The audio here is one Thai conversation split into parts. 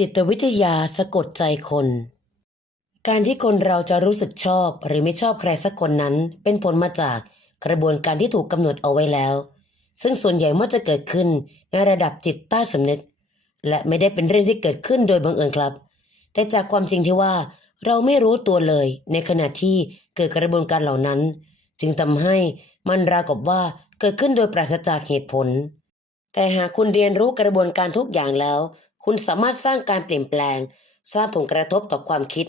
จิตวิทยาสะกดใจคน การที่คนเราจะรู้สึกชอบหรือไม่ชอบใครสักคนนั้น เป็นผลมาจากกระบวนการที่ถูกกำหนดเอาไว้แล้ว ซึ่งส่วนใหญ่มักจะเกิดขึ้นในระดับจิตใต้สำนึก และไม่ได้เป็นเรื่องที่เกิดขึ้นโดยบังเอิญครับ แต่จากความจริงที่ว่า เราไม่รู้ตัวเลย ในขณะที่เกิดกระบวนการเหล่านั้น จึงทำให้มันราวกับว่าเกิดขึ้นโดยปราศจากเหตุผล แต่หากคุณเรียนรู้กระบวนการทุกอย่างแล้ว คุณสามารถสร้างการเปลี่ยนแปลง สร้างผลกระทบต่อความคิด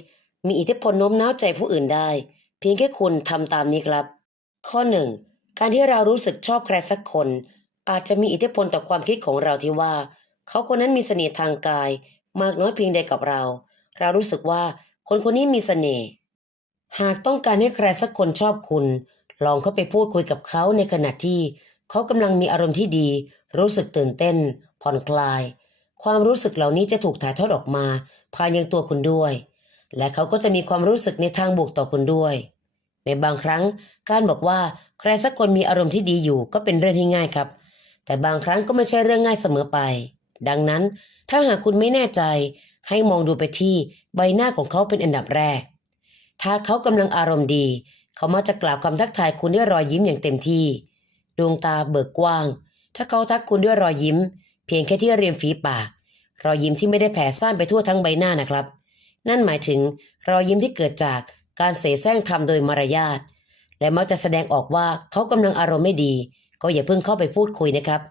มีอิทธิพลโน้มน้าวใจผู้อื่นได้ เพียงแค่คุณทำตามนี้ครับ ข้อหนึ่งการที่เรารู้สึกชอบใครสักคน อาจจะมีอิทธิพลต่อความคิดของเราที่ว่า เขาคนนั้นมีเสน่ห์ทางกาย มากน้อยเพียงใดกับเรา เรารู้สึกว่าคนคนนี้มีเสน่ห์หากต้องการให้ใครสักคนชอบคุณ ลองเข้าไปพูดคุยกับเขาในขณะที่ เขากำลังมีอารมณ์ที่ดี รู้สึกตื่นเต้น ผ่อนคลาย ความรู้สึกเหล่านี้จะถูกถ่ายทอดออกมาภานยในตัวคุณด้วย และเขาก็จะมีความรู้สึกในทางบวกต่อคุณด้วย ในบางครั้งการบอกว่าใครสักคนมีอารมณ์ที่ดีอยู่ก็เป็นเรื่องที่ง่ายครับ แต่บางครั้งก็ไม่ใช่เรื่องง่ายเสมอไป ดังนั้นถ้าหากคุณไม่แน่ใจ ให้มองดูไปที่ใบหน้าของเขาเป็นอันดับแรก ถ้าเขากำลังอารมณ์ดี เขามักจะกล่าวคำทักทายคุณด้วยรอยยิ้มอย่างเต็มที่ ดวงตาเบิกกว้าง ถ้าเขาทักคุณด้วยรอยยิ้ม เพียงแค่ที่เรียมฝีปากรอยยิ้มที่ไม่ได้แผ่ซ่านไปทั่วทั้งใบหน้านะครับ นั่นหมายถึงรอยยิ้มที่เกิดจากการเสแสร้งทำโดยมารยาทและมักจะแสดงออกว่าเขากำลังอารมณ์ไม่ดี ก็อย่าเพิ่งเข้าไปพูดคุยนะครับ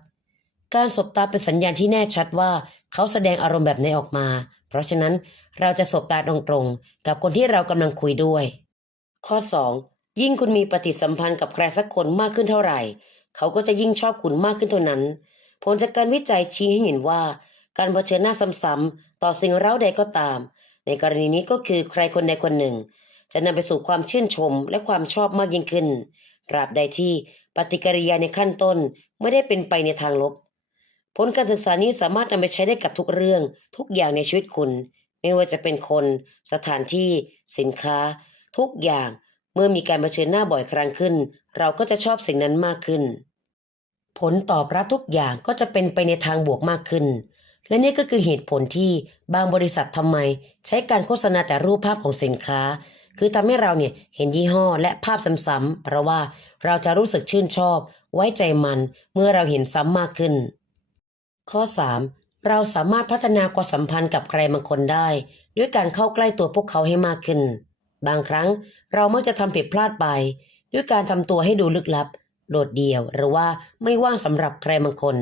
การสบตาเป็นสัญญาณที่แน่ชัดว่าเขาแสดงอารมณ์แบบไหนออกมา เพราะฉะนั้นเราจะสบตาตรงๆ กับคนที่เรากำลังคุยด้วย ข้อ 2. ยิ่งคุณมีปฏิสัมพันธ์กับใครสักคนมากขึ้นเท่าไหร่ เขาก็จะยิ่งชอบคุณมากขึ้นเท่านั้น ผลจากการวิจัยชี้ให้เห็นว่า การเผชิญหน้าซ้ำๆต่อสิ่งเร้าใดก็ตาม ในกรณีนี้ก็คือใครคนใดคนหนึ่ง จะนำไปสู่ความชื่นชมและความชอบมากยิ่งขึ้นตราบใดที่ปฏิกิริยาในขั้นต้นไม่ได้เป็นไปในทางลบ ผลการศึกษานี้สามารถนำไปใช้ได้กับทุกเรื่องทุกอย่างในชีวิตคุณ ไม่ว่าจะเป็นคน สถานที่ สินค้า ทุกอย่าง เมื่อมีการเผชิญหน้าบ่อยครั้งขึ้น เราก็จะชอบสิ่งนั้นมากขึ้น ผลตอบรับทุกอย่างก็จะเป็นไปในทางบวกมากขึ้น และนี่ก็คือเหตุผลที่บางบริษัททำไม ใช้การโฆษณาแต่รูปภาพของสินค้า คือทำให้เราเนี่ยเห็นยี่ห้อและภาพซ้ำๆเพราะว่าเราจะรู้สึกชื่นชอบ ไว้ใจมันเมื่อเราเห็นซ้ำมากขึ้น ข้อ 3. เราสามารถพัฒนาความสัมพันธ์กับใครบางคนได้ ด้วยการเข้าใกล้ตัวพวกเขาให้มากขึ้น บางครั้งเรามักจะทำผิดพลาดไป ด้วยการทำตัวให้ดูลึกลับ โดดเดี่ยว หรือว่าไม่ว่างสำหรับใครบางคน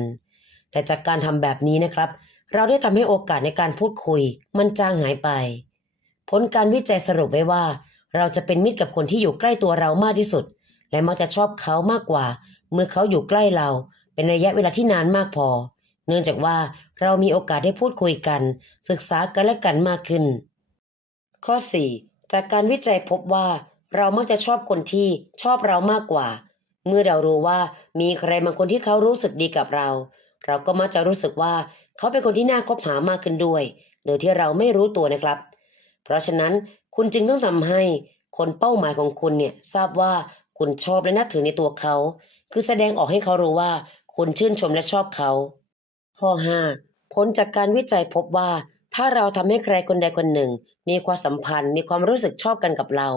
แต่จากการทำแบบนี้นะครับ เราได้ทำให้โอกาสในการพูดคุย มันจางหายไป ผลการวิจัยสรุปไว้ว่า เราจะเป็นมิตรกับคนที่อยู่ใกล้ตัวเรามากที่สุด และมักจะชอบเขามากกว่า เมื่อเขาอยู่ใกล้เรา เป็นระยะเวลาที่นานมากพอ เนื่องจากว่าเรามีโอกาสได้พูดคุยกัน ศึกษากันและกันมากขึ้น ข้อ 4. จากการวิจัยพบว่า เรามักจะชอบคนที่ชอบเรามากกว่า เมื่อเรารู้ว่ามีใครบางคนที่เขารู้สึกดีกับเรา เราก็มักจะรู้สึกว่าเขาเป็นคนที่น่าคบหามากขึ้นด้วย โดยที่เราไม่รู้ตัวนะครับ เพราะฉะนั้นคุณจึงต้องทำให้คนเป้าหมายของคุณเนี่ยทราบว่าคุณชอบและนับถือในตัวเขา คือแสดงออกให้เขารู้ว่าคุณชื่นชมและชอบเขา ข้อ 5. ผลจากการวิจัยพบว่า ถ้าเราทำให้ใครคนใดคนหนึ่ง มีความสัมพันธ์ มีความรู้สึกชอบกันกับเรา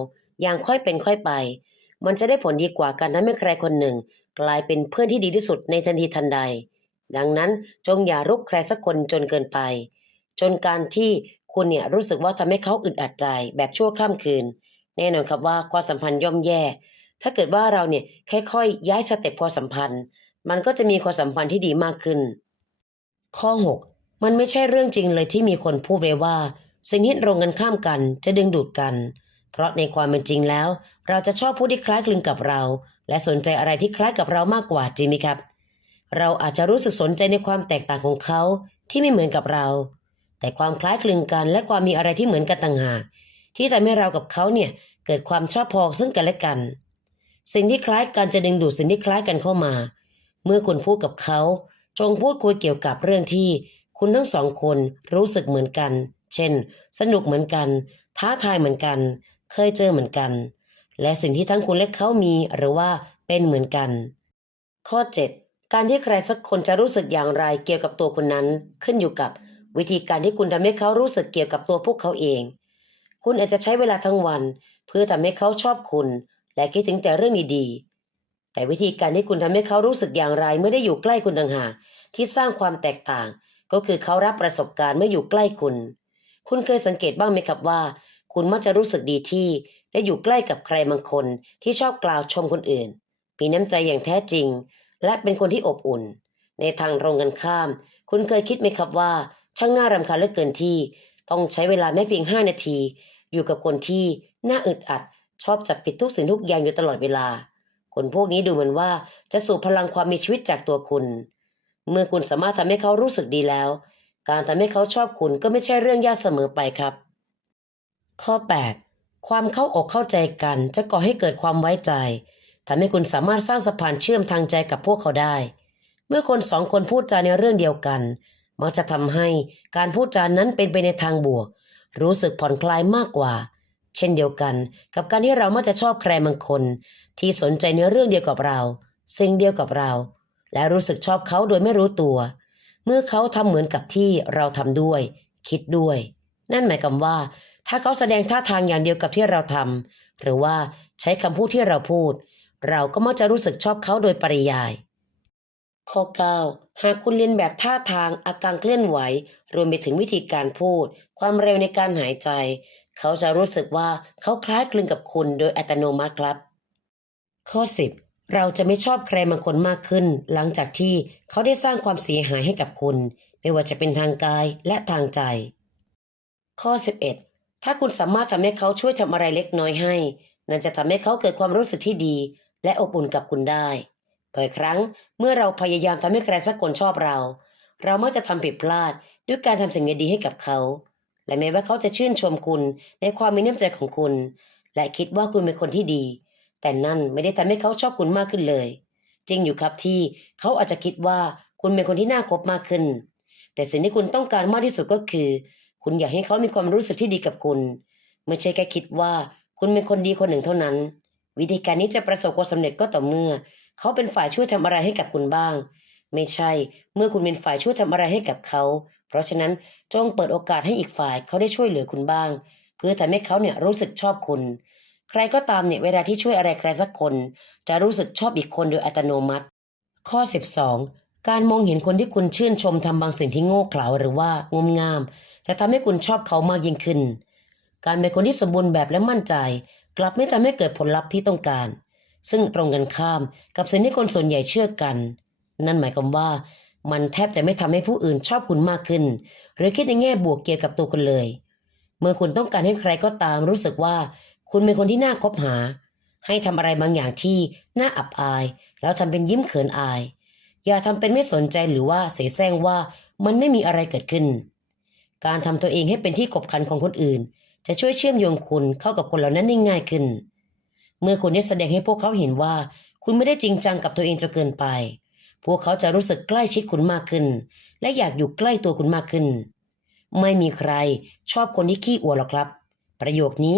อย่างค่อยเป็นค่อยไป มันจะได้ผลดีกว่าการทำให้ใครคนหนึ่ง กลายเป็นเพื่อนที่ดีที่สุดในทันทีทันใด ดังนั้นจงอย่ารุกใครสักคนจนเกินไป จนการที่คุณเนี่ยรู้สึกว่าทำให้เขาอึดอัดใจแบบชั่วข้ามคืน แน่นอนครับว่าความสัมพันธ์ย่อมแย่ ถ้าเกิดว่าเราเนี่ยค่อยๆย้ายสเต็ปความสัมพันธ์ มันก็จะมีความสัมพันธ์ที่ดีมากขึ้น ข้อ 6 มันไม่ใช่เรื่องจริงเลยที่มีคนพูดไว้ว่า สิ่งที่ตรงกันข้ามกันจะดึงดูดกัน เพราะในความเป็นจริงแล้ว เราจะชอบผู้ที่คล้ายคลึงกับเรา และสนใจอะไรที่คล้ายกับเรามากกว่าจริงไหมครับ เราอาจจะรู้สึกสนใจในความแตกต่างของเขาที่ไม่เหมือนกับเรา แต่ความคล้ายคลึงกันและความมีอะไรที่เหมือนกันต่างหากที่ทำให้เรากับเขาเนี่ยเกิดความชอบพอซึ่งกันและกัน สิ่งที่คล้ายกันจะดึงดูดสิ่งที่คล้ายกันเข้ามา เมื่อคุณพูดกับเขา จงพูดคุยเกี่ยวกับเรื่องที่ คุณทั้งสองคนรู้สึกเหมือนกัน เช่น สนุกเหมือนกัน ท้าทายเหมือนกัน เคยเจอเหมือนกัน และสิ่งที่ทั้งคุณและเขามีหรือว่าเป็นเหมือนกัน ข้อ 7 การที่ใครสักคนจะรู้สึกอย่างไรเกี่ยวกับตัวคนนั้น ขึ้นอยู่กับวิธีการที่คุณทำให้เขารู้สึกเกี่ยวกับตัวพวกเขาเอง คุณอาจจะใช้เวลาทั้งวัน เพื่อทำให้เขาชอบคุณ และคิดถึงแต่เรื่องดีๆ แต่วิธีการที่คุณทำให้เขารู้สึกอย่างไรเมื่อได้อยู่ใกล้คุณต่างหากที่สร้างความแตกต่าง ก็คือเขารับประสบการณ์เมื่ออยู่ใกล้คุณ คุณเคยสังเกตบ้างไหมครับว่า คุณมักจะรู้สึกดีที่ได้อยู่ใกล้กับใครบางคนที่ชอบกล่าวชมคนอื่นมีน้ำใจอย่างแท้จริง และเป็นคนที่อบอุ่น ในทางตรงกันข้าม คุณเคยคิดไหมครับว่า ช่างน่ารำคาญเหลือเกินที่ ต้องใช้เวลาแม้เพียงห้านาที อยู่กับคนที่น่าอึดอัด ชอบจับปิดทุกสิ่งทุกอย่างอยู่ตลอดเวลา คนพวกนี้ดูเหมือนว่าจะสูบพลังความมีชีวิตจากตัวคุณ เมื่อคุณสามารถทำให้เขารู้สึกดีแล้ว การทำให้เขาชอบคุณก็ไม่ใช่เรื่องยากเสมอไปครับ ข้อ 8 ความเข้าอกเข้าใจกันจะก่อให้เกิดความไว้ใจทำให้คุณสามารถสร้างสะพานเชื่อมทางใจกับพวกเขาได้ เมื่อคนสองคนพูดจาในเรื่องเดียวกัน มักจะทำให้การพูดจานั้นเป็นไปในทางบวก รู้สึกผ่อนคลายมากกว่า เช่นเดียวกัน กับการที่เรามักจะชอบใครบางคน ที่สนใจในเรื่องเดียวกับเรา สิ่งเดียวกับเรา และรู้สึกชอบเขาโดยไม่รู้ตัว เมื่อเขาทำเหมือนกับที่เราทำด้วย คิดด้วย นั่นหมายความว่า ถ้าเขาแสดงท่าทางอย่างเดียวกับที่เราทำหรือว่าใช้คำพูดที่เราพูด เราก็มักจะรู้สึกชอบเขาโดยปริยาย ข้อ 9 หากคุณเรียนแบบท่าทางอาการเคลื่อนไหว รวมไปถึงวิธีการพูด ความเร็วในการหายใจ เขาจะรู้สึกว่าเขาคล้ายคลึงกับคุณโดยอัตโนมัติครับ ข้อ 10 เราจะไม่ชอบใครบางคนมากขึ้น หลังจากที่เขาได้สร้างความเสียหายให้กับคุณ ไม่ว่าจะเป็นทางกายและทางใจ ข้อ 11 ถ้าคุณสามารถทำให้เขาช่วยทำอะไรเล็กน้อยให้ นั่นจะทำให้เขาเกิดความรู้สึกที่ดี และอบอุ่นกับคุณได้บ่อยครั้งเมื่อเราพยายามทำให้ใครสักคนชอบเรา เรามักจะทำผิดพลาดด้วยการทำสิ่งดีให้กับเขา และแม้ว่าเขาจะชื่นชมคุณในความมีน้ำใจของคุณ และคิดว่าคุณเป็นคนที่ดี แต่นั่นไม่ได้ทำให้เขาชอบคุณมากขึ้นเลย จริงอยู่ครับที่เขาอาจจะคิดว่าคุณเป็นคนที่น่าคบมากขึ้น แต่สิ่งที่คุณต้องการมากที่สุดก็คือ คุณอยากให้เขามีความรู้สึกที่ดีกับคุณ ไม่ใช่แค่คิดว่าคุณเป็นคนดีคนหนึ่งเท่านั้น วิธีการนี้จะประสบความสำเร็จก็ต่อเมื่อ เขาเป็นฝ่ายช่วยทำอะไรให้กับคุณบ้าง ไม่ใช่ เมื่อคุณเป็นฝ่ายช่วยทำอะไรให้กับเขา เพราะฉะนั้นจงเปิดโอกาสให้อีกฝ่ายเขาได้ช่วยเหลือคุณบ้าง เพื่อทำให้เขาเนี่ยรู้สึกชอบคุณ ใครก็ตามเนี่ยเวลาที่ช่วยอะไรใครสักคน จะรู้สึกชอบอีกคนโดยอัตโนมัติ ข้อ 12 การมองเห็นคนที่คุณชื่นชมทำบางสิ่งที่โง่เขลาหรือว่างมงาม จะทำให้คุณชอบเขามากยิ่งขึ้น การเป็นคนที่สมบูรณ์แบบและมั่นใจ กลับไม่ทำให้เกิดผลลัพธ์ที่ต้องการ ซึ่งตรงกันข้ามกับสิ่งที่คนส่วนใหญ่เชื่อกัน นั่นหมายความว่า มันแทบจะไม่ทำให้ผู้อื่นชอบคุณมากขึ้น หรือคิดในแง่บวกเกี่ยวกับตัวคุณเลย เมื่อคุณต้องการให้ใครก็ตามรู้สึกว่า คุณเป็นคนที่น่าคบหา ให้ทำอะไรบางอย่างที่น่าอับอาย แล้วทำเป็นยิ้มเขินอายอย่าทำเป็นไม่สนใจหรือว่าเสแสร้งว่ามันไม่มีอะไรเกิดขึ้น การทำตัวเองให้เป็นที่ขบขันของคนอื่น จะช่วยเชื่อมโยงคุณเข้ากับคนเหล่านั้นได้ง่ายขึ้น เมื่อคุณได้แสดงให้พวกเขาเห็นว่า คุณไม่ได้จริงจังกับตัวเองจนเกินไป พวกเขาจะรู้สึกใกล้ชิดคุณมากขึ้น และอยากอยู่ใกล้ตัวคุณมากขึ้น ไม่มีใครชอบคนที่ขี้อวดหรอกครับ ประโยคนี้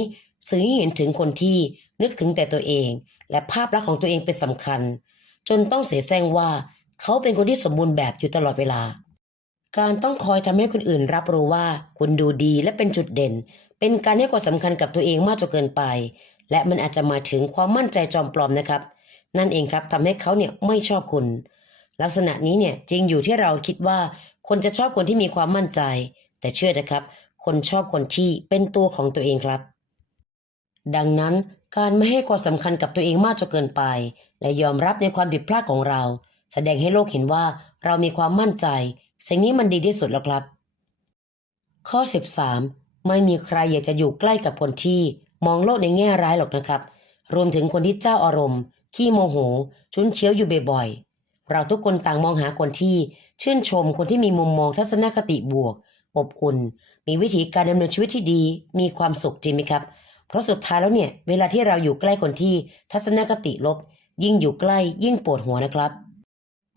สื่อให้เห็นถึงคนที่นึกถึงแต่ตัวเอง และภาพลักษณ์ของตัวเองเป็นสำคัญ จนต้องเสียแซงว่า เขาเป็นคนที่สมบูรณ์แบบอยู่ตลอดเวลา การต้องคอยทำให้คนอื่นรับรู้ว่าคุณดูดีและเป็นจุดเด่น เป็นการให้ความสำคัญกับตัวเองมากจนเกินไป และมันอาจจะมาถึงความมั่นใจจอมปลอมนะครับ นั่นเองครับทำให้เขาเนี่ยไม่ชอบคุณ ลักษณะนี้เนี่ยจริงอยู่ที่เราคิดว่า คนจะชอบคนที่มีความมั่นใจ แต่เชื่อนะครับ คนชอบคนที่เป็นตัวของตัวเองครับ ดังนั้นการไม่ให้ความสำคัญกับตัวเองมากจนเกินไป และยอมรับในความผิดพลาดของเรา แสดงให้โลกเห็นว่าเรามีความมั่นใจ สิ่งนี้มันดีที่สุดแล้วครับ ข้อ 13 ไม่มีใครอยากจะอยู่ใกล้กับคนที่มองโลกในแง่ร้ายหรอกนะครับ รวมถึงคนที่เจ้าอารมณ์ ขี้โมโห ชุนเฉียวอยู่บ่อยๆ เราทุกคนต่างมองหาคนที่ ชื่นชมคนที่มีมุมมองทัศนคติบวก อบอุ่น มีวิธีการดำเนินชีวิตที่ดี มีความสุขจริงไหมครับ เพราะสุดท้ายแล้วเนี่ย เวลาที่เราอยู่ใกล้คนที่ทัศนคติลบ ยิ่งอยู่ใกล้ยิ่งปวดหัวนะครับ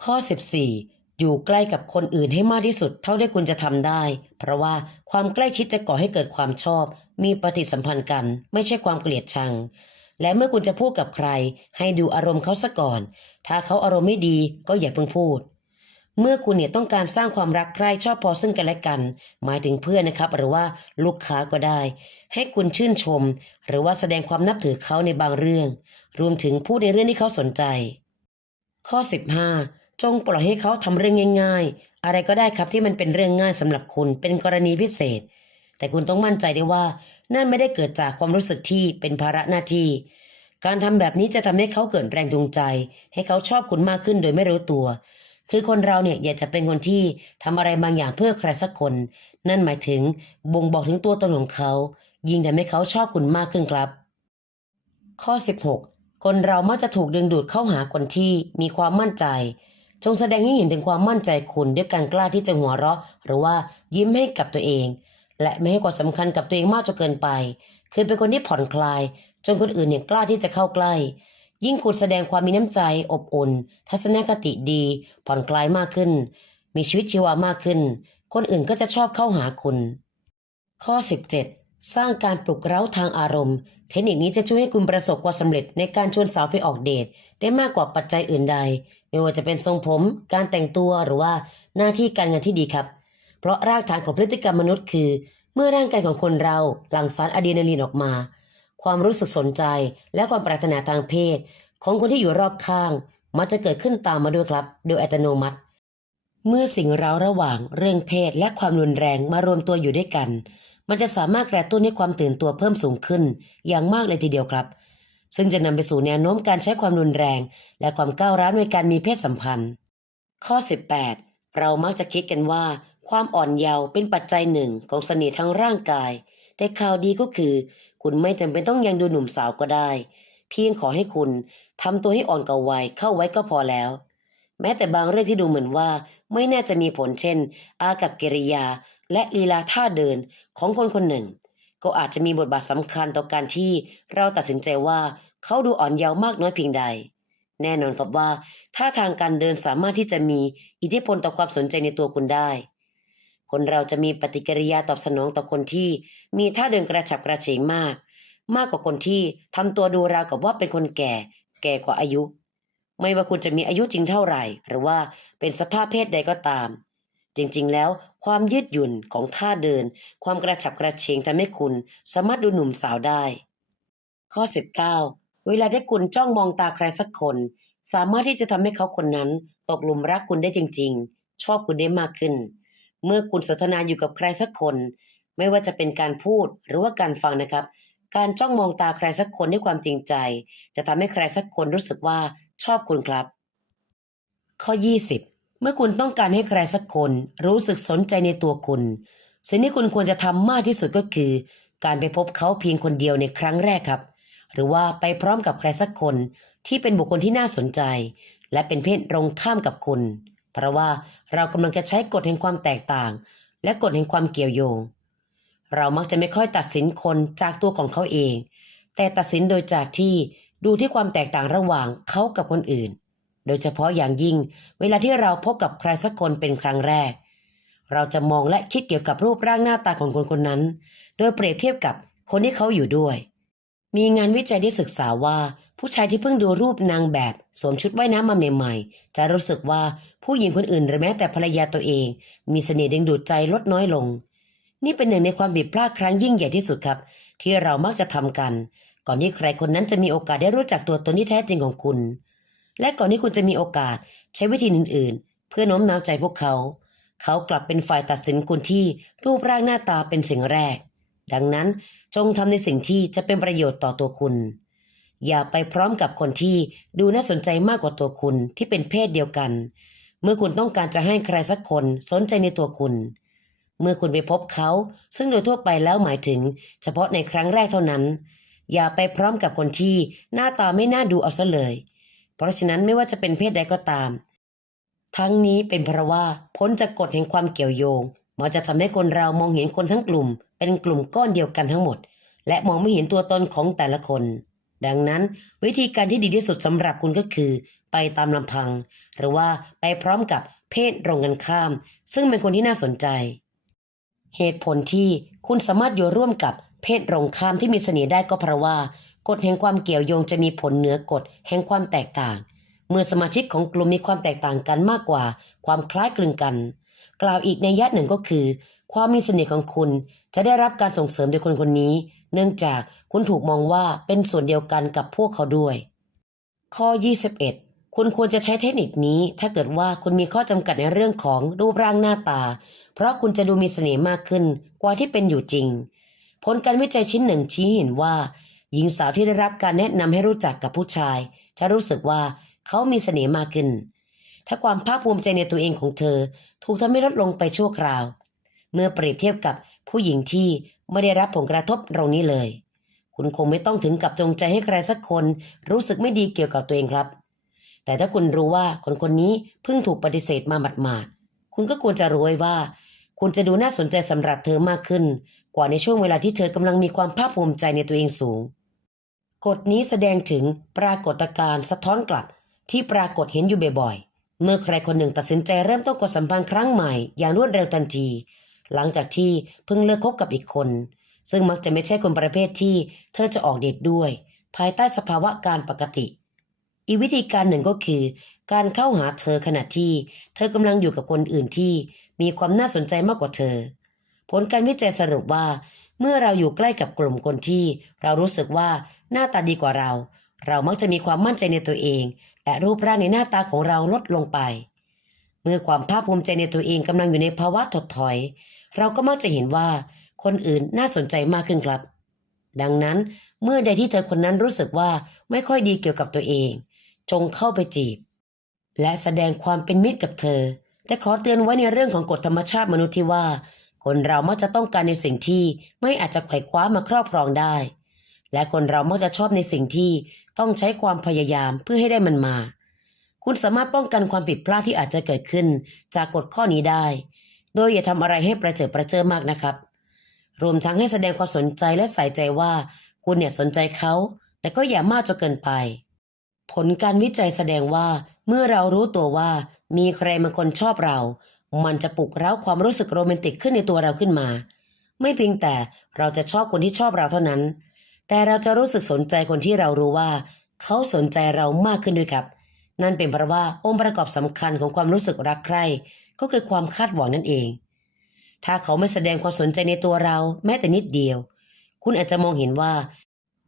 ข้อ 14 อยู่ใกล้กับคนอื่นให้มากที่สุดเท่าที่คุณจะทำได้ เพราะว่าความใกล้ชิดจะก่อให้เกิดความชอบ มีปฏิสัมพันธ์กัน ไม่ใช่ความเกลียดชัง และเมื่อคุณจะพูดกับใคร ให้ดูอารมณ์เขาซะก่อน ถ้าเขาอารมณ์ไม่ดีก็อย่าเพิ่งพูด เมื่อคุณเนี่ยต้องการสร้างความรักใคร่ชอบพอซึ่งกันและกัน หมายถึงเพื่อนนะครับ หรือว่าลูกค้าก็ได้ ให้คุณชื่นชม หรือว่าแสดงความนับถือเขาในบางเรื่อง รวมถึงพูดในเรื่องที่เขาสนใจ ข้อ 15 จงปล่อยให้เขาทำเรื่องง่าย ๆ อะไรก็ได้ครับที่มันเป็นเรื่องง่ายสำหรับคุณเป็นกรณีพิเศษ แต่คุณต้องมั่นใจได้ว่า นั่นไม่ได้เกิดจากความรู้สึกที่เป็นภาระหน้าที่ การทำแบบนี้จะทำให้เขาเกิดแรงจูงใจ ให้เขาชอบคุณมากขึ้นโดยไม่รู้ตัว คือคนเราเนี่ยอยากจะเป็นคนที่ทำอะไรบางอย่างเพื่อใครสักคน นั่นหมายถึงบ่งบอกถึงตัวตนของเขา ยิ่งทำให้เขาชอบคุณมากขึ้นครับ ข้อ 16 คนเรามักจะถูกดึงดูดเข้าหาคนที่มีความมั่นใจ จงแสดงให้เห็นถึงความมั่นใจคุณด้วยการกล้าที่จะหัวเราะ หรือว่ายิ้มให้กับตัวเอง และไม่ให้ความสำคัญกับตัวเองมากจนเกินไป คือเป็นคนที่ผ่อนคลาย จนคนอื่นเนี่ยกล้าที่จะเข้าใกล้ ยิ่งคุณแสดงความมีน้ำใจอบอุ่น ทัศนคติดี ผ่อนคลายมากขึ้น มีชีวิตชีวามากขึ้น คนอื่นก็จะชอบเข้าหาคุณ ข้อ 17 สร้างการปลุกเร้าทางอารมณ์ เทคนิคนี้จะช่วยให้คุณประสบความสำเร็จในการชวนสาวไปออกเดทได้มากกว่าปัจจัยอื่นใด ไม่ว่าจะเป็นทรงผม การแต่งตัวหรือว่าหน้าที่การงานที่ดีครับ เพราะรากฐานของพฤติกรรมมนุษย์คือ เมื่อร่างกายของคนเราหลั่งสารอะดรีนาลีนออกมา ความรู้สึกสนใจและความปรารถนาทางเพศ ของคนที่อยู่รอบข้าง มักจะเกิดขึ้นตามมาด้วยครับ โดยอัตโนมัติ เมื่อสิ่งเร้าระหว่างเรื่องเพศและความรุนแรงมารวมตัวอยู่ด้วยกัน มันจะสามารถกระตุ้นให้ความตื่นตัวเพิ่มสูงขึ้น อย่างมากเลยทีเดียวครับ ซึ่งจะนำไปสู่แนวโน้มการใช้ความรุนแรง และความก้าวร้าวในการมีเพศสัมพันธ์ ข้อ 18 เรามักจะคิดกันว่า ความอ่อนเยาว์เป็นปัจจัยหนึ่งของเสน่ห์ทางร่างกาย แต่ข่าวดีก็คือ คุณไม่จำเป็นต้องยังดูหนุ่มสาวก็ได้ เพียงขอให้คุณทำตัวให้อ่อนกว่าวัยเข้าไว้ก็พอแล้ว แม้แต่บางเรื่องที่ดูเหมือนว่า ไม่น่าจะมีผลเช่น อากับกิริยา และลีลาท่าเดินของคนคนหนึ่ง ก็อาจจะมีบทบาทสำคัญต่อการที่เราตัดสินใจว่าเขาดูอ่อนเยาว์มากน้อยเพียงใด แน่นอนครับว่าท่าทางการเดินสามารถที่จะมีอิทธิพลต่อความสนใจในตัวคุณได้ คนเราจะมีปฏิกิริยาตอบสนองต่อคนที่มีท่าเดินกระฉับกระเฉงมาก มากกว่าคนที่ทำตัวดูราวกับว่าเป็นคนแก่ แก่กว่าอายุ ไม่ว่าคุณจะมีอายุจริงเท่าไหร่ หรือว่าเป็นสภาพเพศใดก็ตาม จริง ๆ แล้ว ความยืดหยุ่นของท่าเดิน ความกระฉับกระเฉงทำให้คุณสามารถดูหนุ่มสาวได้ ข้อ 19 เวลาที่คุณจ้องมองตาใครสักคน สามารถที่จะทำให้เขาคนนั้น ตกหลุมรักคุณได้จริง ๆ ชอบคุณได้มากขึ้น เมื่อคุณสนทนาอยู่กับใครสักคน ไม่ว่าจะเป็นการพูดหรือว่าการฟังนะครับ การจ้องมองตาใครสักคนด้วยความจริงใจ จะทำให้ใครสักคนรู้สึกว่าชอบคุณครับ ข้อ 20 มื่อคุณต้องการให้ใครสักคนรู้สึกสนใจในตัวคุณ สิ่งที่คุณควรจะทำมากที่สุดก็คือ การไปพบเขาเพียงคนเดียวในครั้งแรกครับ หรือว่าไปพร้อมกับใครสักคนที่เป็นบุคคลที่น่าสนใจ และเป็นเพศตรงข้ามกับคุณ เพราะว่าเรากำลังจะใช้กฎแห่งความแตกต่าง และกฎแห่งความเกี่ยวโยง เรามักจะไม่ค่อยตัดสินคนจากตัวของเขาเอง แต่ตัดสินโดยจากที่ดูที่ความแตกต่างระหว่างเขากับคนอื่น โดยเฉพาะอย่างยิ่ง เวลาที่เราพบกับใครสักคนเป็นครั้งแรก เราจะมองและคิดเกี่ยวกับรูปร่างหน้าตาของคนคนนั้น โดยเปรียบเทียบกับคนที่เขาอยู่ด้วย มีงานวิจัยที่ศึกษาว่า ผู้ชายที่เพิ่งดูรูปนางแบบสวมชุดว่ายน้ำมาใหม่ๆ จะรู้สึกว่าผู้หญิงคนอื่นหรือแม้แต่ภรรยาตัวเอง มีเสน่ห์ดึงดูดใจลดน้อยลง นี่เป็นหนึ่งในความผิดพลาดครั้งยิ่งใหญ่ที่สุดครับ ที่เรามักจะทำกัน ก่อนที่ใครคนนั้นจะมีโอกาสได้รู้จักตัวตนที่แท้จริงของคุณ และก่อนที่คุณจะมีโอกาสใช้วิธีอื่นๆ เพื่อโน้มน้าวใจพวกเขา เขากลับเป็นฝ่ายตัดสินคุณที่รูปร่างหน้าตาเป็นสิ่งแรก ดังนั้นจงทำในสิ่งที่จะเป็นประโยชน์ต่อตัวคุณ อย่าไปพร้อมกับคนที่ดูน่าสนใจมากกว่าตัวคุณที่เป็นเพศเดียวกัน เมื่อคุณต้องการจะให้ใครสักคนสนใจในตัวคุณ เมื่อคุณไปพบเขา ซึ่งโดยทั่วไปแล้วหมายถึง เฉพาะในครั้งแรกเท่านั้น อย่าไปพร้อมกับคนที่หน้าตาไม่น่าดูเอาซะเลย เพราะฉะนั้นไม่ว่าจะเป็นเพศใดก็ตาม ทั้งนี้เป็นเพราะว่าพ้นจากกฎแห่งความเกี่ยวโยงมันจะทำให้คนเรามองเห็นคนทั้งกลุ่ม เป็นกลุ่มก้อนเดียวกันทั้งหมด และมองไม่เห็นตัวตนของแต่ละคน ดังนั้นวิธีการที่ดีที่สุดสำหรับคุณก็คือ ไปตามลำพัง หรือว่าไปพร้อมกับเพศตรงกันข้าม ซึ่งเป็นคนที่น่าสนใจ เหตุผลที่คุณสามารถอยู่ร่วมกับเพศตรงข้ามที่มีเสน่ห์ได้ก็เพราะว่า กฎแห่งความเกี่ยวโยงจะมีผลเหนือกฎแห่งความแตกต่าง เมื่อสมาชิกของกลุ่มมีความแตกต่างกันมากกว่า ความคล้ายคลึงกัน กล่าวอีกในยะหนึ่งก็คือ ความมีเสน่ห์ของคุณจะได้รับการส่งเสริมโดยคนคนนี้ เนื่องจากคุณถูกมองว่าเป็นส่วนเดียวกันกับพวกเขาด้วย ข้อ 21 คุณควรจะใช้เทคนิคนี้ ถ้าเกิดว่าคุณมีข้อจำกัดในเรื่องของรูปร่างหน้าตา เพราะคุณจะดูมีเสน่ห์มากขึ้นกว่าที่เป็นอยู่จริง ผลการวิจัยชิ้นหนึ่งชี้เห็นว่า หญิงสาวที่ได้รับการแนะนำให้รู้จักกับผู้ชาย จะรู้สึกว่าเขามีเสน่ห์มากขึ้น ถ้าความภาคภูมิใจในตัวเองของเธอ ถูกทำให้ลดลงไปชั่วคราว เมื่อเปรียบเทียบกับผู้หญิงที่ไม่ได้รับผลกระทบตรงนี้เลย คุณคงไม่ต้องถึงกับจงใจให้ใครสักคนรู้สึกไม่ดีเกี่ยวกับตัวเองครับ แต่ถ้าคุณรู้ว่าคนคนนี้เพิ่งถูกปฏิเสธมาหมาดๆคุณก็ควรจะรู้ไว้ว่า คุณจะดูน่าสนใจสำหรับเธอมากขึ้น กว่าในช่วงเวลาที่เธอกำลังมีความภาคภูมิใจในตัวเองสูง กฎนี้แสดงถึงปรากฏการณ์สะท้อนกลับที่ปรากฏเห็นอยู่บ่อยๆ เมื่อใครคนหนึ่งตัดสินใจเริ่มต้นกดสัมพันธ์ครั้งใหม่อย่างรวดเร็วทันที หลังจากที่เพิ่งเลิกคบกับอีกคน ซึ่งมักจะไม่ใช่คนประเภทที่เธอจะออกเดทด้วย ภายใต้สภาวะการปกติ อีกวิธีการหนึ่งก็คือ การเข้าหาเธอขณะที่ เธอกำลังอยู่กับคนอื่นที่มีความน่าสนใจมากกว่าเธอ ผลการวิจัยสรุปว่า เมื่อเราอยู่ใกล้กับกลุ่มคนที่ เรารู้สึกว่า หน้าตาดีกว่าเรา เรามักจะมีความมั่นใจในตัวเอง และรูปร่างในหน้าตาของเราลดลงไป เมื่อความภาคภูมิใจในตัวเองกำลังอยู่ในภาวะถดถอย เราก็มักจะเห็นว่าคนอื่นน่าสนใจมากขึ้นครับ ดังนั้นเมื่อใดที่เธอคนนั้นรู้สึกว่าไม่ค่อยดีเกี่ยวกับตัวเอง จงเข้าไปจีบ และแสดงความเป็นมิตรกับเธอ แต่ขอเตือนไว้ในเรื่องของกฎธรรมชาติมนุษย์ที่ว่า คนเรามักจะต้องการในสิ่งที่ไม่อาจจะไขว่คว้ามาครอบครองได้ และคนเรามักจะชอบในสิ่งที่ต้องใช้ความพยายามเพื่อให้ได้มันมา คุณสามารถป้องกันความผิดพลาดที่อาจจะเกิดขึ้น จากกฎข้อนี้ได้ โดยอย่าทำอะไรให้ประเจิดประเจิอมากนะครับ รวมทั้งให้แสดงความสนใจและใส่ใจว่า คุณเนี่ยสนใจเขา แต่ก็อย่ามากจนเกินไป ผลการวิจัยแสดงว่าเมื่อเรารู้ตัวว่า มีใครบางคนชอบเรา มันจะปลุกเร้าความรู้สึกโรแมนติกขึ้นในตัวเราขึ้นมา ไม่เพียงแต่เราจะชอบคนที่ชอบเราเท่านั้น แต่เราจะรู้สึกสนใจคนที่เรารู้ว่า เขาสนใจเรามากขึ้นด้วยครับ นั่นเป็นเพราะว่าองค์ประกอบสำคัญของความรู้สึกรักใคร่ก็คือความคาดหวังนั่นเอง ถ้าเขาไม่แสดงความสนใจในตัวเราแม้แต่นิดเดียว คุณอาจจะมองเห็นว่า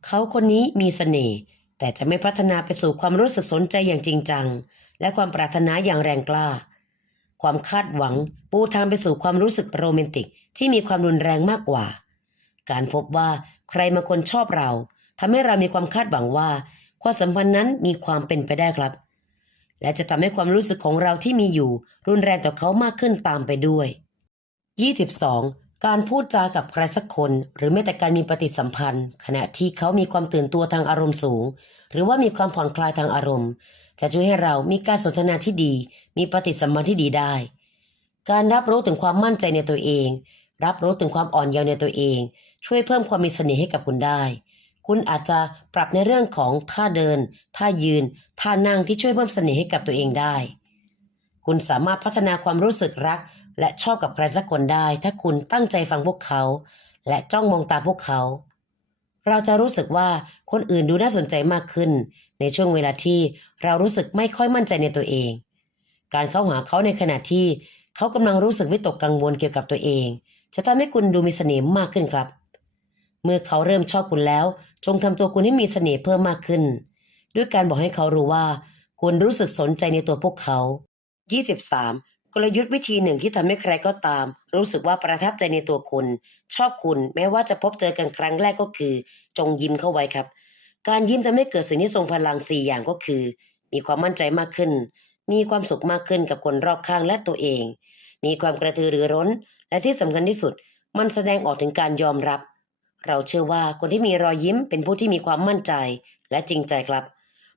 เขาคนนี้มีเสน่ห์แต่จะไม่พัฒนาไปสู่ความรู้สึกสนใจอย่างจริงจัง และความปรารถนาอย่างแรงกล้า ความคาดหวังปูทางไปสู่ความรู้สึกโรแมนติกที่มีความรุนแรงมากกว่า การพบว่า ใครมาคนชอบเราทำให้เรามีความคาดหวังว่า ความสัมพันธ์นั้นมีความเป็นไปได้ครับ และจะทำให้ความรู้สึกของเราที่มีอยู่ รุนแรงต่อเขามากขึ้นตามไปด้วย 22. การพูดจากับใครสักคน หรือแม้แต่การมีปฏิสัมพันธ์ ขณะที่เขามีความตื่นตัวทางอารมณ์สูง หรือว่ามีความผ่อนคลายทางอารมณ์ จะช่วยให้เรามีการสนทนาที่ดี มีปฏิสัมพันธ์ที่ดีได้ การรับรู้ถึงความมั่นใจในตัวเอง รับรู้ถึงความอ่อนเยาว์ในตัวเอง ช่วยเพิ่มความมีเสน่ห์ให้กับคุณได้ คุณอาจจะปรับในเรื่องของท่าเดิน ท่ายืน ท่านั่งที่ช่วยเพิ่มเสน่ห์ให้กับตัวเองได้ คุณสามารถพัฒนาความรู้สึกรัก และชอบกับใครสักคนได้ ถ้าคุณตั้งใจฟังพวกเขา และจ้องมองตาพวกเขา เราจะรู้สึกว่าคนอื่นดูน่าสนใจมากขึ้น ในช่วงเวลาที่เรารู้สึกไม่ค่อยมั่นใจในตัวเอง การเข้าหาเขาในขณะที่เขากำลังรู้สึกวิตกกังวลเกี่ยวกับตัวเอง จะทำให้คุณดูมีเสน่ห์มากขึ้นครับ เมื่อเขาเริ่มชอบคุณแล้ว จงทำตัวคุณให้มีเสน่ห์เพิ่มมากขึ้น ด้วยการบอกให้เขารู้ว่า คุณรู้สึกสนใจในตัวพวกเขา 23. กลยุทธ์วิธีหนึ่งที่ทำให้ใครก็ตาม รู้สึกว่าประทับใจในตัวคุณ ชอบคุณแม้ว่าจะพบเจอกันครั้งแรกก็คือ จงยิ้มเข้าไว้ครับ การยิ้มทำให้เกิดสิ่งที่ทรงพลังสี่อย่างก็คือ มีความมั่นใจมากขึ้น มีความสุขมากขึ้นกับคนรอบข้างและตัวเอง มีความกระตือรือร้น และที่สำคัญที่สุด มันแสดงออกถึงการยอมรับ เราเชื่อว่าคนที่มีรอยยิ้มเป็นผู้ที่มีความมั่นใจและจริงใจครับ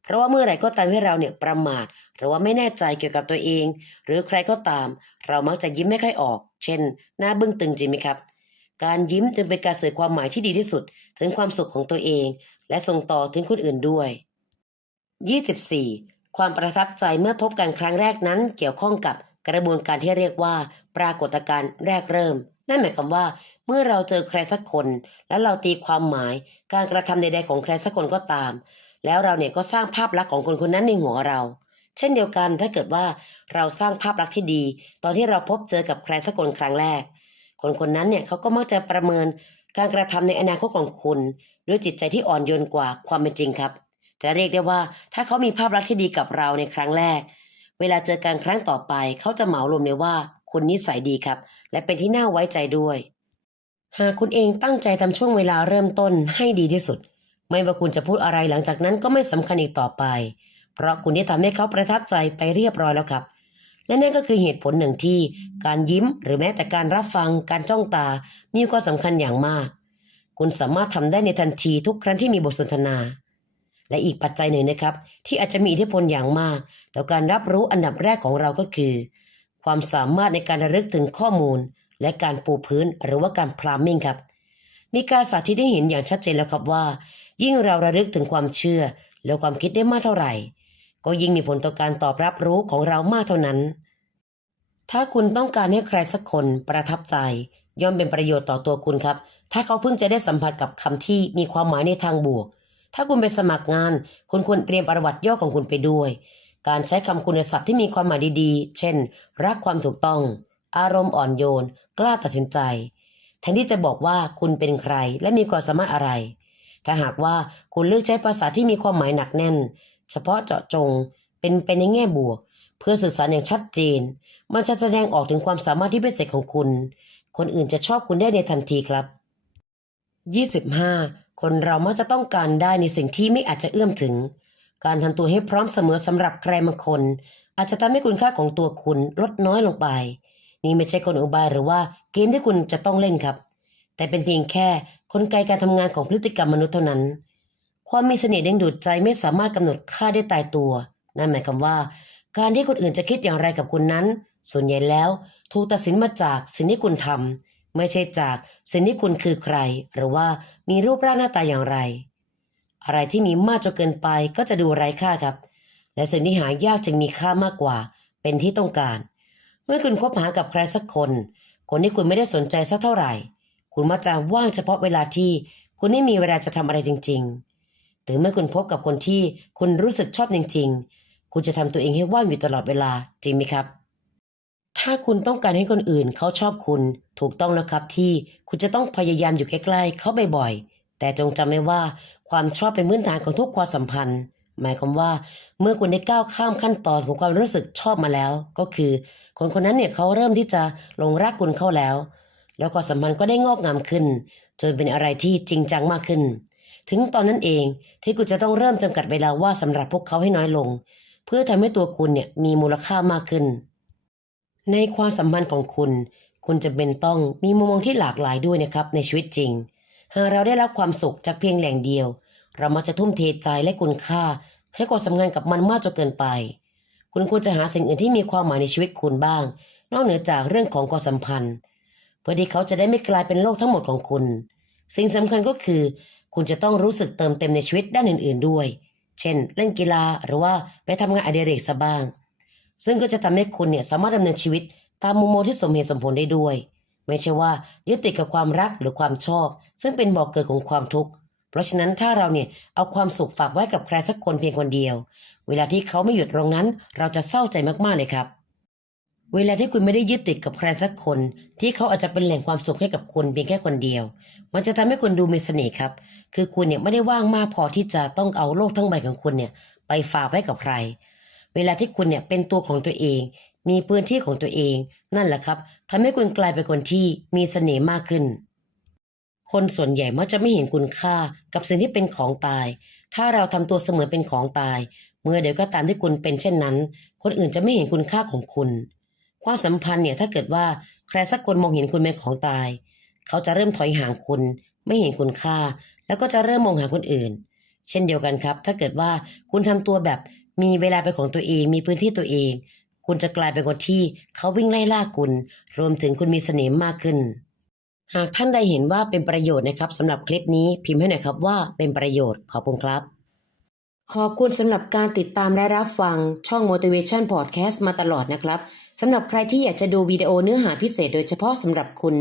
เพราะว่าเมื่อไหร่ก็ตามที่เราเนี่ยประมาทหรือว่าไม่แน่ใจเกี่ยวกับตัวเอง หรือใครก็ตาม เรามักจะยิ้มไม่ค่อยออก เช่น หน้าบึ้งตึงจริงไหมครับ การยิ้มจึงเป็นการสื่อความหมายที่ดีที่สุด ถึงความสุขของตัวเอง และส่งต่อถึงคนอื่นด้วย 24. ความประทับใจเมื่อพบกันครั้งแรกนั้นเกี่ยวข้องกับกระบวนการที่เรียกว่า ปรากฏการณ์แรกเริ่ม นั่นหมายความว่า เมื่อเราเจอใครสักคน แล้วเราตีความหมายการกระทำใดๆของใครสักคนก็ตาม แล้วเราเนี่ยก็สร้างภาพลักษณ์ของคนคนนั้นในหัวเรา เช่นเดียวกันถ้าเกิดว่าเราสร้างภาพลักษณ์ที่ดี ตอนที่เราพบเจอกับใครสักคนครั้งแรก คนคนนั้นเนี่ยเขาก็มักจะประเมินการกระทำในอนาคตของคุณ ด้วยจิตใจที่อ่อนโยนกว่าความเป็นจริงครับ จะเรียกได้ว่าถ้าเขามีภาพลักษณ์ที่ดีกับเราในครั้งแรก เวลาเจอกันครั้งต่อไปเขาจะเหมารวมเลยว่า คุณนิสัยดีครับ และเป็นที่น่าไว้ใจด้วย หากคุณเองตั้งใจทำช่วงเวลาเริ่มต้นให้ดีที่สุด ไม่ว่าคุณจะพูดอะไรหลังจากนั้นก็ไม่สำคัญอีกต่อไป เพราะคุณได้ทำให้เขาประทับใจไปเรียบร้อยแล้วครับ และนั่นก็คือเหตุผลหนึ่งที่ การยิ้มหรือแม้แต่การรับฟัง การจ้องตา มีความสำคัญอย่างมาก คุณสามารถทำได้ในทันทีทุกครั้งที่มีบทสนทนาและอีกปัจจัยหนึ่งนะครับ ที่อาจจะมีอิทธิพลอย่างมาก ต่อการรับรู้อันดับแรกของเราก็คือ ความสามารถในการระลึกถึงข้อมูล และการปูพื้นหรือว่าการพรามมิ่งครับ มีการสาธิตให้เห็นอย่างชัดเจนแล้วครับว่า ยิ่งเราระลึกถึงความเชื่อ และความคิดได้มากเท่าไหร่ ก็ยิ่งมีผลต่อการตอบรับรู้ของเรามากเท่านั้น ถ้าคุณต้องการให้ใครสักคนประทับใจ ย่อมเป็นประโยชน์ต่อตัวคุณครับ ถ้าเขาเพิ่งจะได้สัมผัสกับคำที่มีความหมายในทางบวก ถ้าคุณไปสมัครงาน คุณควรเตรียมประวัติย่อของคุณไปด้วย การใช้คำคุณศัพท์ที่มีความหมายดีๆ เช่น รักความถูกต้อง อารมณ์อ่อนโยน กล้าตัดสินใจ แทนที่จะบอกว่าคุณเป็นใครและมีความสามารถอะไร ถ้าหากว่าคุณเลือกใช้ภาษาที่มีความหมายหนักแน่น เฉพาะเจาะจง เป็นไปในแง่บวก เพื่อสื่อสารอย่างชัดเจน มันจะแสดงออกถึงความสามารถที่พิเศษของคุณ คนอื่นจะชอบคุณได้ในทันทีครับ 25. คนเรามักจะต้องการได้ในสิ่งที่ไม่อาจจะเอื้อมถึง การทำตัวให้พร้อมเสมอสำหรับใครบางคน อาจจะทำให้คุณค่าของตัวคุณลดน้อยลงไป นี่ไม่ใช่กลอุบายหรือว่าเกมที่คุณจะต้องเล่นครับ แต่เป็นเพียงแค่กลไกการทำงานของพฤติกรรมมนุษย์เท่านั้น ความมีเสน่ห์ดึงดูดใจไม่สามารถกำหนดค่าได้ตายตัว นั่นหมายความว่า การที่คนอื่นจะคิดอย่างไรกับคุณนั้น ส่วนใหญ่แล้วถูกตัดสินมาจากสิ่งที่คุณทำไม่ใช่จากสิ่งที่คุณคือใคร หรือว่ามีรูปร่างหน้าตาอย่างไร อะไรที่มีมากจนเกินไปก็จะดูไร้ค่าครับ และสิ่งที่หายากจึงมีค่ามากกว่า เป็นที่ต้องการ เมื่อคุณคบหากับใครสักคน คนที่คุณไม่ได้สนใจสักเท่าไหร่ คุณมักจะว่างเฉพาะเวลาที่คุณไม่มีเวลาจะทำอะไรจริง ๆ หรือเมื่อคุณพบกับคนที่คุณรู้สึกชอบจริง ๆ คุณจะทำตัวเองให้ว่างอยู่ตลอดเวลาจริงไหมครับ ถ้าคุณต้องการให้คนอื่นเขาชอบคุณถูกต้องแล้วครับที่คุณจะต้องพยายามอยู่ใกล้ๆเขาบ่อยๆแต่จงจำไว้ว่า ความชอบเป็นพื้นฐานของทุกความสัมพันธ์ หมายความว่าเมื่อคุณได้ก้าวข้ามขั้นตอนของความรู้สึกชอบมาแล้ว ก็คือ คนคนนั้นเนี่ยเขาเริ่มที่จะลงรักคุณเข้าแล้ว แล้วความสัมพันธ์ก็ได้งอกงามขึ้น จนเป็นอะไรที่จริงจังมากขึ้น ถึงตอนนั้นเองที่คุณจะต้องเริ่มจำกัดเวลาว่าสำหรับพวกเขาให้น้อยลง เพื่อทำให้ตัวคุณเนี่ยมีมูลค่ามากขึ้น ในความสัมพันธ์ของคุณ คุณจะเป็นต้องมีมุมมองที่หลากหลายด้วยนะครับในชีวิตจริง หากเราได้รับความสุขจากเพียงแหล่งเดียว เรามักจะทุ่มเทใจและคุณค่า ให้ความสำคัญกับมันมากจนเกินไป คุณควรจะหาสิ่งอื่นที่มีความหมายในชีวิตคุณบ้าง นอกเหนือจากเรื่องของความสัมพันธ์ เพื่อที่เขาจะได้ไม่กลายเป็นโลกทั้งหมดของคุณ สิ่งสำคัญก็คือ คุณจะต้องรู้สึกเติมเต็มในชีวิตด้านอื่น ๆ ด้วย เช่น เล่นกีฬาหรือว่าไปทำงานอดิเรกซะบ้าง ซึ่งก็จะทำให้คุณเนี่ยสามารถดำเนินชีวิตตามมุมมองที่สมเหตุสมผลได้ด้วย ไม่ใช่ว่ายึดติดกับความรักหรือความชอบ ซึ่งเป็นบ่อกเกิดของความทุกข์ เพราะฉะนั้นถ้าเราเนี่ยเอาความสุขฝากไว้กับใครสักคนเพียงคนเดียว เวลาที่เขาไม่หยุดตรงนั้น เราจะเศร้าใจมากๆเลยครับ เวลาที่คุณไม่ได้ยึดติดกับใครสักคน ที่เขาอาจจะเป็นแหล่งความสุขให้กับคุณเพียงแค่คนเดียว มันจะทำให้คุณดูมีเสน่ห์ครับ คือคุณเนี่ยไม่ได้ว่างมากพอที่จะต้องเอาโลกทั้งใบของคุณเนี่ยไปฝากไว้กับใคร เวลาที่คุณเนี่ยเป็นตัวของตัวเอง มีพื้นที่ของตัวเอง นั่นแหละครับ ทำให้คุณกลายเป็นคนที่มีเสน่ห์มากขึ้น คนส่วนใหญ่มักจะไม่เห็นคุณค่ากับสิ่งที่เป็นของตาย ถ้าเราทำตัวเสมือนเป็นของตาย เมื่อเดี๋ยวก็ตามที่คุณเป็นเช่นนั้น คนอื่นจะไม่เห็นคุณค่าของคุณ ความสัมพันธ์เนี่ยถ้าเกิดว่าใครสักคนมองเห็นคุณเป็นของตาย เขาจะเริ่มถอยห่างคุณ ไม่เห็นคุณค่า แล้วก็จะเริ่มมองหาคนอื่น เช่นเดียวกันครับ ถ้าเกิดว่าคุณทำตัวแบบมีเวลาเป็นของตัวเอง มีพื้นที่ตัวเอง คุณจะกลายเป็นคนที่เขาวิ่งไล่ล่าคุณ รวมถึงคุณมีเสน่ห์มากขึ้น หากท่านใดเห็นว่าเป็นประโยชน์นะครับสำหรับคลิปนี้พิมพ์ให้หน่อยครับว่าเป็นประโยชน์ขอบคุณครับ ขอบคุณสำหรับการติดตามและรับฟังช่อง Motivation Podcast มาตลอดนะครับสำหรับใครที่อยากจะดูวิดีโอเนื้อหาพิเศษโดยเฉพาะสำหรับคุณ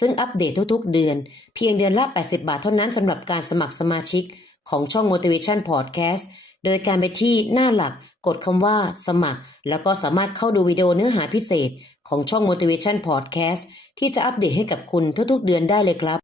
ซึ่งอัปเดตทุกๆ เดือน เพียงเดือนละ 80 บาทเท่านั้นสำหรับการสมัครสมาชิกของช่อง Motivation Podcast โดยการไปที่หน้าหลักกดคำว่าสมัคร แล้วก็สามารถเข้าดูวิดีโอเนื้อหาพิเศษของช่อง Motivation Podcast ที่จะอัปเดตให้กับคุณทุกๆเดือนได้เลยครับ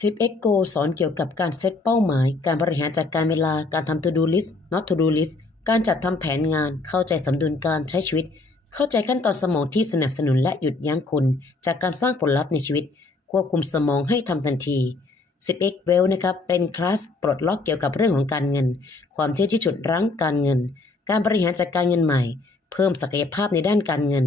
10x Go สอนเกี่ยวกับการเซตเป้าหมาย การบริหารจัดการเวลา การทำ to do list not to do list การจัดทำแผนงาน เข้าใจสมดุลการใช้ชีวิต เข้าใจขั้นตอนสมองที่สนับสนุนและหยุดยั้งคุณ จากการสร้างผลลัพธ์ในชีวิต ควบคุมสมองให้ทำทันที 10x Well นะครับเป็นคลาสปลดล็อกเกี่ยวกับเรื่องของการเงิน ความเชื่อที่ฉุดรั้งการเงิน การบริหารจัดการเงินใหม่ เพิ่มศักยภาพในด้านการเงิน